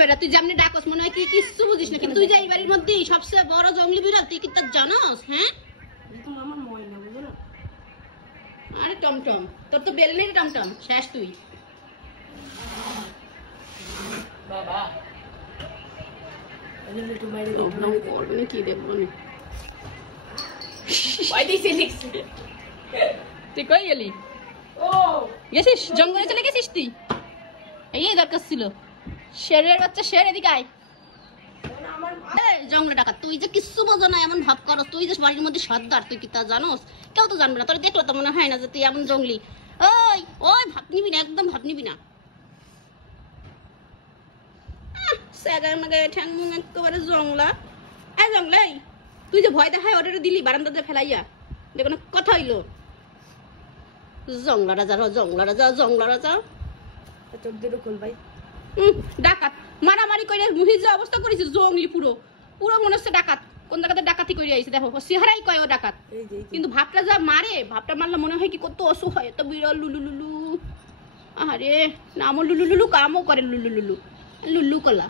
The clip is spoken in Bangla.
বেটা তুই যেমনি ডাকস মনে হয় কি কিছু বুঝিস না, কিন্তু তুই যে এই বাড়ির মধ্যে সবচেয়ে বড় জঙ্গলি বিড়াল, তুই কি তা জানোস? হ্যাঁ আমার ময়না বুঝো না। আরে টমটম, তোর তো বেল নেই টমটম, শেষ তুই। বাবা কি দেখবো তুই কই গেলি? গেছিস জঙ্গলে, চলে গেছিস তুই? এই দরকার ছিল। শেরের বাচ্চা, শের এদিকে আয়। জঙ্গলে ডাকা, তুই যে কিছু বোঝো না এমন ভাব করো, তুই যে বাড়ির মধ্যে সর্দার, তুই কি তা জানোস? কেউ তো জানবে না, তোর দেখলো তো মনে হয় না যে তুই এমন জঙ্গলি। ওই ওই ভাব নিবি না, একদম ভাব নিবি না। ঠ্যাং মুং একেবারে জংলা। এই জংলাই, তুই যে ভয় দেখায় অর্ডার দিলি বারান্দাতে ফেলাইয়া, দেখো না কথা হইলো। জংলা রাজা, জংলা রাজা, জংলা রাজা। ডাকাত মারামারি করে মুহির যে অবস্থা করেছে, জঙ্গলি পুরো পুরো মনে হচ্ছে ডাকাত। কোন জায়গাতে ডাকাতি করে আইছে, দেখো চেহারাই কয় ও ডাকাত, কিন্তু ভাবটা যা মারে, ভাবটা মারলে মনে হয় কি কত অসুখ হয়। তো বিরল লুলু লুলু, আরে নামও লুলু লুলু, কামও করে লুলু লুলু, লুলু কলা।